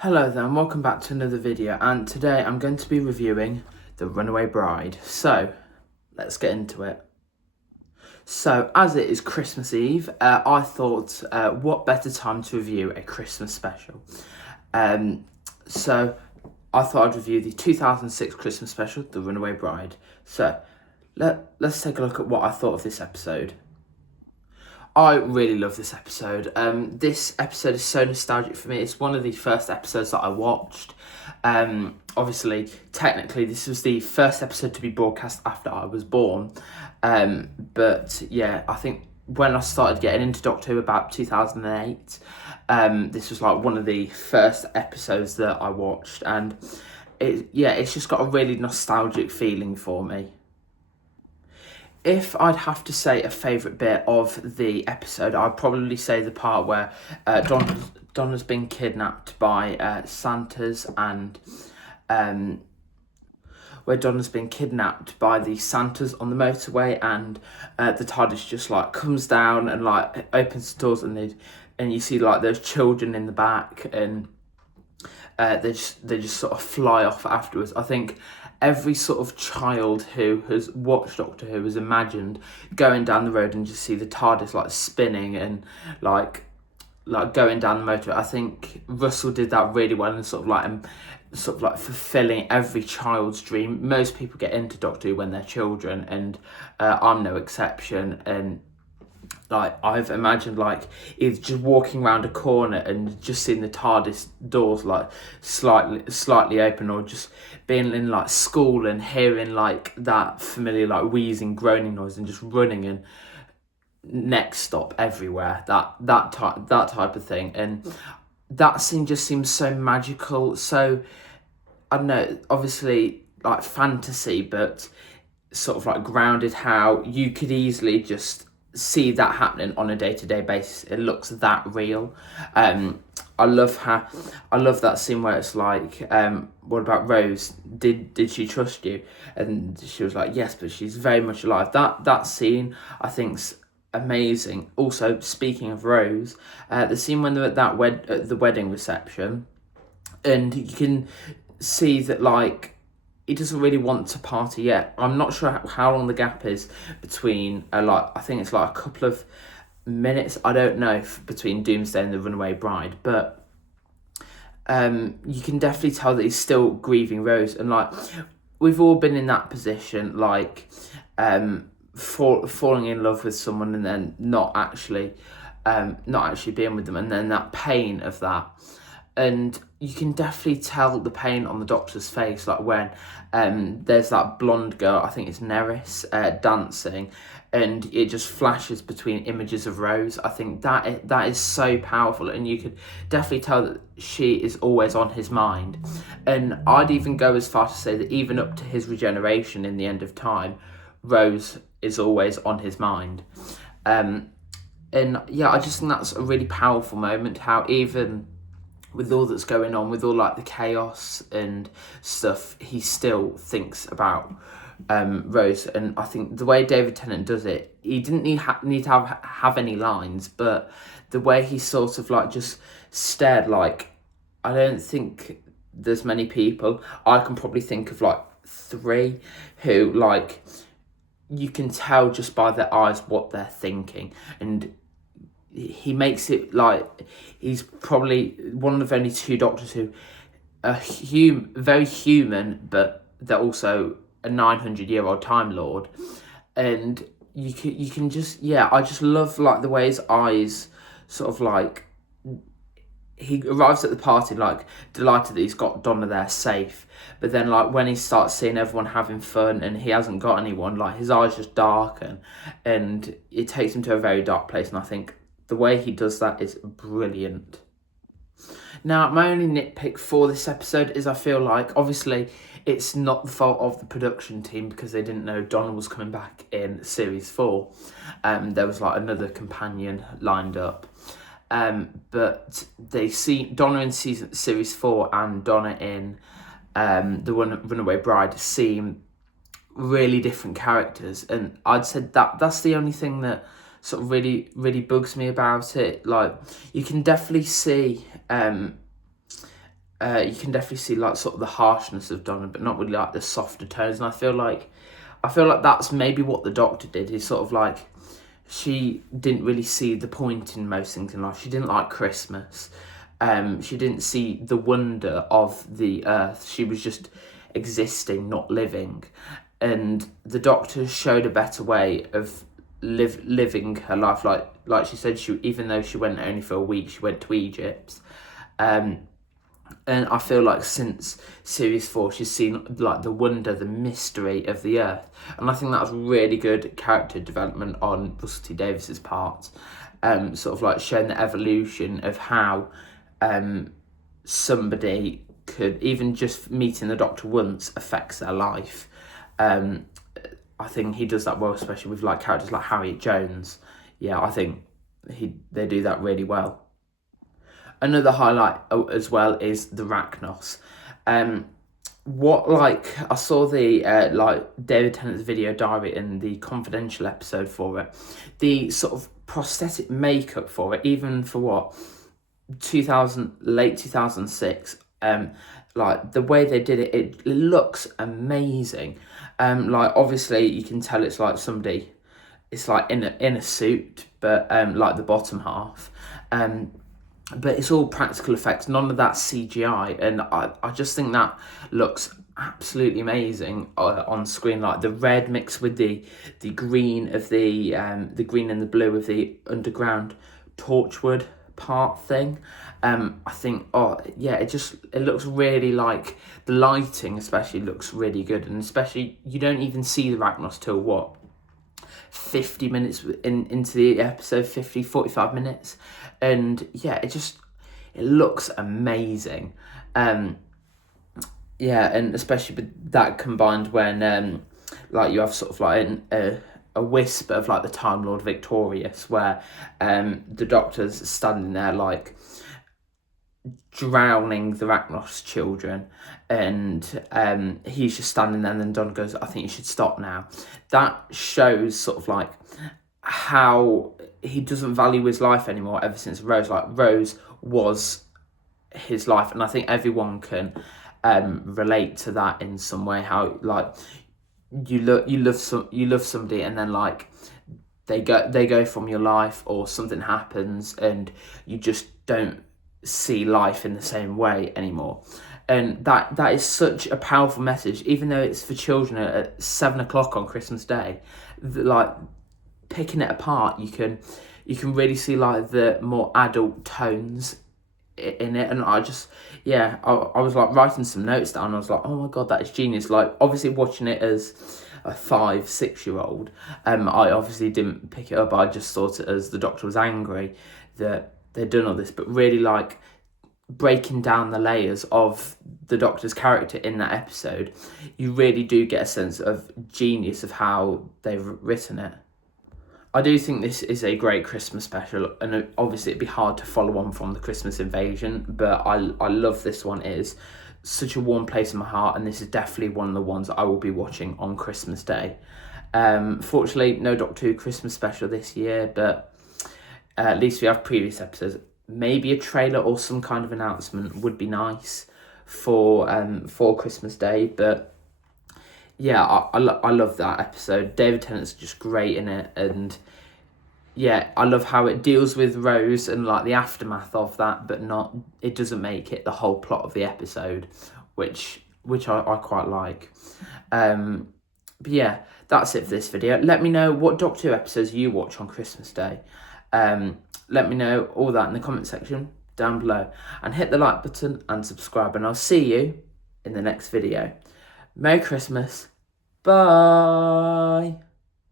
Hello there and welcome back to another video, and today I'm going to be reviewing The Runaway Bride. So, let's get into it. So, as it is Christmas Eve, I thought what better time to review a Christmas special. So, I thought I'd review the 2006 Christmas special, The Runaway Bride. So, let's take a look at what I thought of this episode. I really love this episode. This episode is so nostalgic for me. It's one of the first episodes that I watched. Obviously, technically, this was the first episode to be broadcast after I was born. But yeah, I think when I started getting into Doctor Who about 2008, this was like one of the first episodes that I watched. And it's just got a really nostalgic feeling for me. If I'd have to say a favourite bit of the episode, I'd probably say the part where Donna's been kidnapped by Santas and where Donna's been kidnapped by the Santas on the motorway, and the TARDIS just like comes down and like opens the doors, and you see like those children in the back, and they just sort of fly off afterwards. I think every sort of child who has watched Doctor Who has imagined going down the road and just see the TARDIS like spinning and like going down the motorway. I think Russell did that really well, and sort of like fulfilling every child's dream. Most people get into Doctor Who when they're children, and I'm no exception. And like I've imagined like either just walking around a corner and just seeing the TARDIS doors like slightly open, or just being in like school and hearing like that familiar like wheezing, groaning noise, and just running and next stop everywhere. That type of thing, and that scene just seems so magical. So I don't know, obviously like fantasy, but sort of like grounded. How you could easily just see that happening on a day-to-day basis. It looks that real. I love that scene where it's like, what about Rose? Did she trust you? And she was like, yes, but she's very much alive. That scene I think's amazing. Also, speaking of Rose, the scene when they're at the wedding reception, and you can see that like he doesn't really want to party yet. I'm not sure how long the gap is between, I think it's like a couple of minutes, I don't know, between Doomsday and the Runaway Bride, but you can definitely tell that he's still grieving Rose, and like, we've all been in that position, like, falling in love with someone and then not actually being with them, and then that pain of that. And you can definitely tell the pain on the Doctor's face, like when there's that blonde girl, I think it's Neris, dancing, and it just flashes between images of Rose. I think that is so powerful, and you could definitely tell that she is always on his mind. And I'd even go as far to say that even up to his regeneration in the end of time, Rose is always on his mind. And yeah, I just think that's a really powerful moment, how even with all that's going on, with all like the chaos and stuff, he still thinks about Rose. And I think the way David Tennant does it, he didn't need to have any lines, but the way he sort of like just stared, like, I don't think there's many people, I can probably think of like 3 who like, you can tell just by their eyes what they're thinking. And he makes it like he's probably one of only 2 Doctors who are very human, but they're also a 900-year-old Time Lord. And you can just, yeah, I just love like the way his eyes sort of like, he arrives at the party like delighted that he's got Donna there safe, but then like when he starts seeing everyone having fun and he hasn't got anyone, like his eyes just darken, and it takes him to a very dark place. And I think the way he does that is brilliant. Now, my only nitpick for this episode is I feel like, obviously, it's not the fault of the production team because they didn't know Donna was coming back in Series 4. There was like another companion lined up. But they see Donna in Series 4 and Donna in the Runaway Bride seem really different characters. And I'd said that's the only thing that sort of really bugs me about it. Like, you can definitely see you can definitely see like sort of the harshness of Donna, but not really like the softer tones. And I feel like that's maybe what the Doctor did. Is sort of like she didn't really see the point in most things in life. She didn't like Christmas. She didn't see the wonder of the earth. She was just existing, not living. And the Doctor showed a better way of living her life. Like she said, even though she went only for a week, she went to Egypt. And I feel like since series 4, she's seen like the wonder, the mystery of the earth, and I think that was really good character development on Russell T Davies's part. Sort of like showing the evolution of how somebody could, even just meeting the Doctor once, affects their life. I think he does that well, especially with like characters like Harriet Jones. Yeah, I think they do that really well. Another highlight as well is the Rachnos. What like I saw the like David Tennant's video diary and the confidential episode for it. The sort of prosthetic makeup for it, even for what, late 2006. Like the way they did it, it looks amazing. Like obviously you can tell it's like somebody, it's like in a suit, but like the bottom half. But it's all practical effects, none of that CGI, and I just think that looks absolutely amazing on screen. Like the red mixed with the green of the green and the blue of the underground Torchwood part thing. I think it looks really, like the lighting especially looks really good, and especially you don't even see the Rachnos till what, 50 minutes into the episode, 45 minutes, and yeah, it looks amazing. And especially with that combined when like you have sort of like a wisp of like the Time Lord Victorious, where the Doctor's standing there like drowning the Rachnos children, and he's just standing there, and then Don goes, I think you should stop now. That shows sort of like how he doesn't value his life anymore ever since Rose. Like Rose was his life, and I think everyone can relate to that in some way. How like you love somebody, and then like they go from your life, or something happens and you just don't see life in the same way anymore. And that is such a powerful message, even though it's for children at 7:00 on Christmas Day. Like picking it apart, you can really see like the more adult tones in it. And I was like writing some notes down, and I was like, oh my god, that is genius. Like obviously watching it as a 5-6-year-old, I obviously didn't pick it up. I just thought it as the Doctor was angry that they'd done all this, but really like breaking down the layers of the Doctor's character in that episode, you really do get a sense of genius of how they've written it. I do think this is a great Christmas special, and obviously it'd be hard to follow on from the Christmas Invasion, but I love this one. It is such a warm place in my heart, and this is definitely one of the ones I will be watching on Christmas Day. Fortunately, no Doctor Who Christmas special this year, but at least we have previous episodes. Maybe a trailer or some kind of announcement would be nice for Christmas Day. But yeah, I love that episode. David Tennant's just great in it, and yeah, I love how it deals with Rose and like the aftermath of that, but it doesn't make it the whole plot of the episode, which I quite like. But yeah, that's it for this video. Let me know what Doctor Who episodes you watch on Christmas Day. Let me know all that in the comment section down below, and hit the like button and subscribe, and I'll see you in the next video. Merry Christmas. Bye.